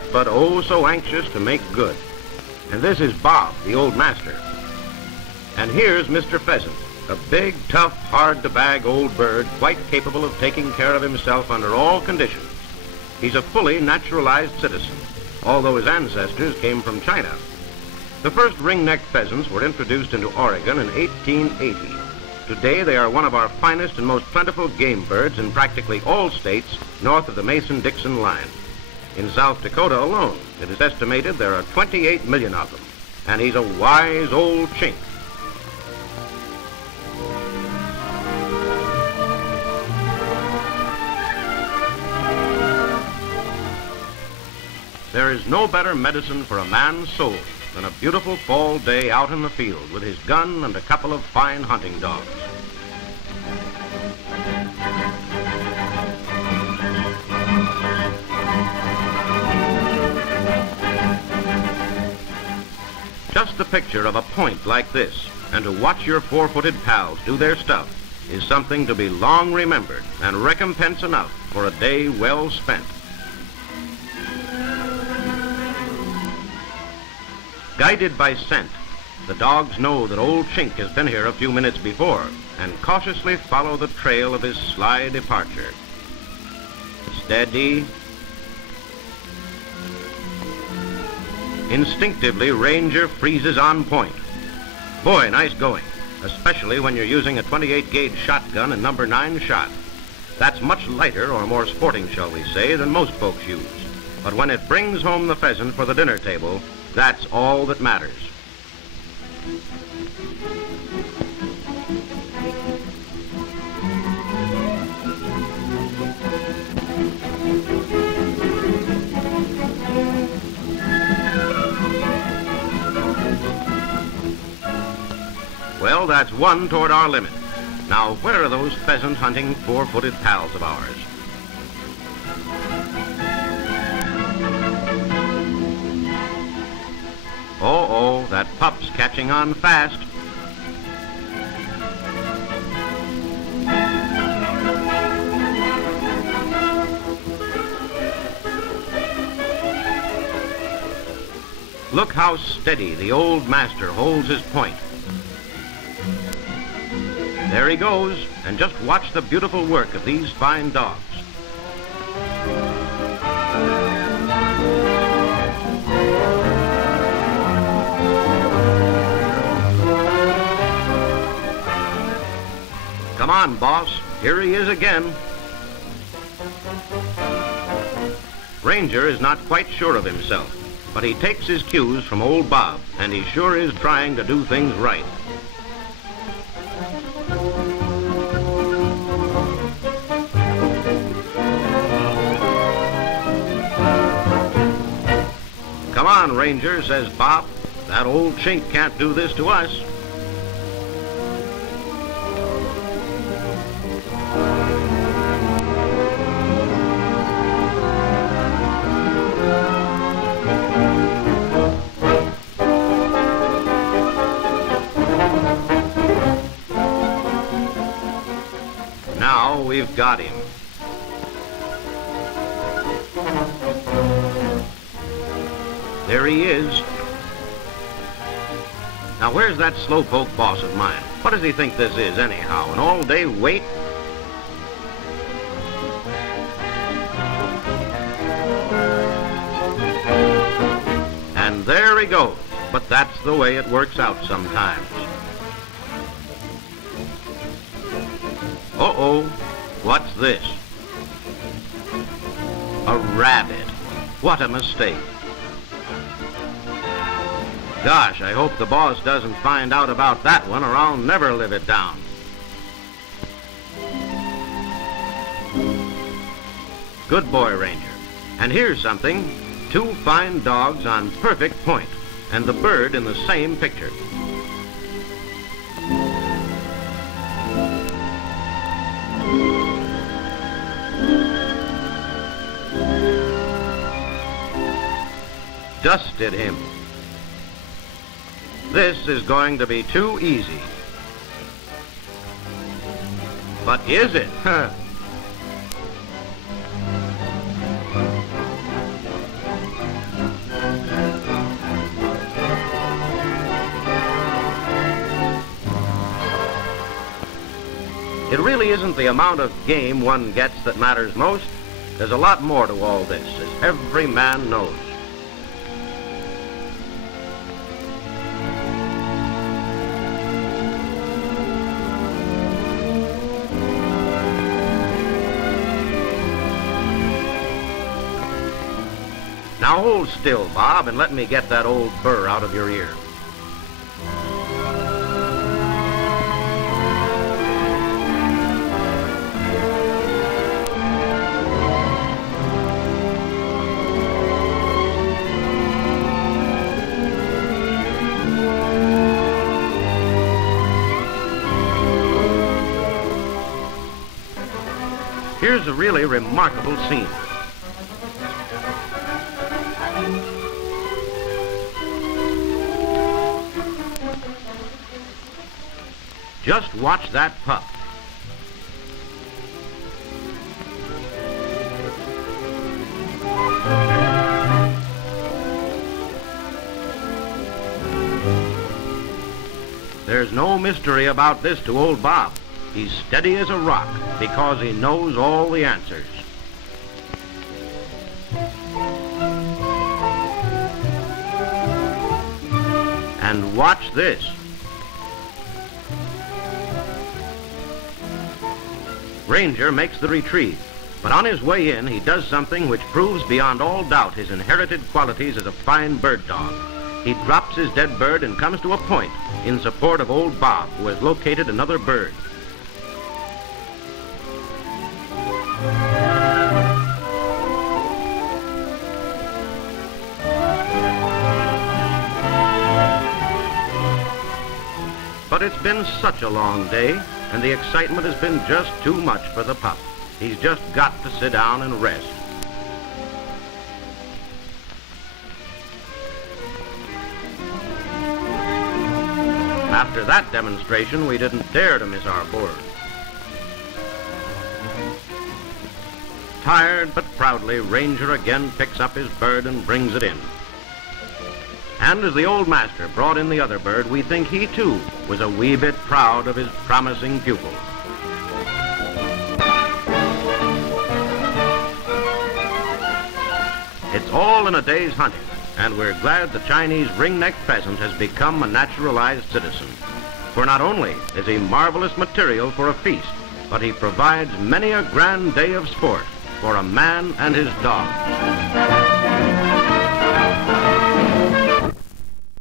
smart, but oh so anxious to make good. And this is Bob, the old master. And here's Mr. Pheasant, a big, tough, hard-to-bag old bird, quite capable of taking care of himself under all conditions. He's a fully naturalized citizen, although his ancestors came from China. The first ring-necked pheasants were introduced into Oregon in 1880. Today they are one of our finest and most plentiful game birds in practically all states north of the Mason-Dixon line. In South Dakota alone, it is estimated there are 28 million of them, and he's a wise old chink. There is no better medicine for a man's soul than a beautiful fall day out in the field with his gun and a couple of fine hunting dogs. Just the picture of a point like this, and to watch your four-footed pals do their stuff, is something to be long remembered and recompense enough for a day well spent. Guided by scent, the dogs know that old Chink has been here a few minutes before and cautiously follow the trail of his sly departure. Steady. Instinctively, Ranger freezes on point. Boy, nice going, especially when you're using a 28 gauge shotgun and number 9 shot. That's much lighter, or more sporting, shall we say, than most folks use. But when it brings home the pheasant for the dinner table, that's all that matters. Well, that's one toward our limit. Now, where are those pheasant hunting four-footed pals of ours? Oh, that pup's catching on fast. Look how steady the old master holds his point. There he goes, and just watch the beautiful work of these fine dogs. Come on, boss. Here he is again. Ranger is not quite sure of himself, but he takes his cues from old Bob, and he sure is trying to do things right. Come on, Ranger, says Bob. That old chink can't do this to us. Now we've got him. There he is. Now where's that slowpoke boss of mine? What does he think this is anyhow? An all-day wait? And there he goes. But that's the way it works out sometimes. Uh-oh, what's this? A rabbit. What a mistake. Gosh, I hope the boss doesn't find out about that one, or I'll never live it down. Good boy, Ranger. And here's something. 2 fine dogs on perfect point, and the bird in the same picture. Dusted him. This is going to be too easy. But is it? It really isn't the amount of game one gets that matters most. There's a lot more to all this, as every man knows. Now hold still, Bob, and let me get that old burr out of your ear. Here's a really remarkable scene. Just watch that pup. There's no mystery about this to old Bob. He's steady as a rock because he knows all the answers. And watch this. Ranger makes the retrieve, but on his way in, he does something which proves beyond all doubt his inherited qualities as a fine bird dog. He drops his dead bird and comes to a point in support of old Bob, who has located another bird. But it's been such a long day, and the excitement has been just too much for the pup. He's just got to sit down and rest. After that demonstration, we didn't dare to miss our board. Tired but proudly, Ranger again picks up his bird and brings it in. And as the old master brought in the other bird, we think he too was a wee bit proud of his promising pupil. It's all in a day's hunting, and we're glad the Chinese ring-necked pheasant has become a naturalized citizen. For not only is he marvelous material for a feast, but he provides many a grand day of sport for a man and his dog.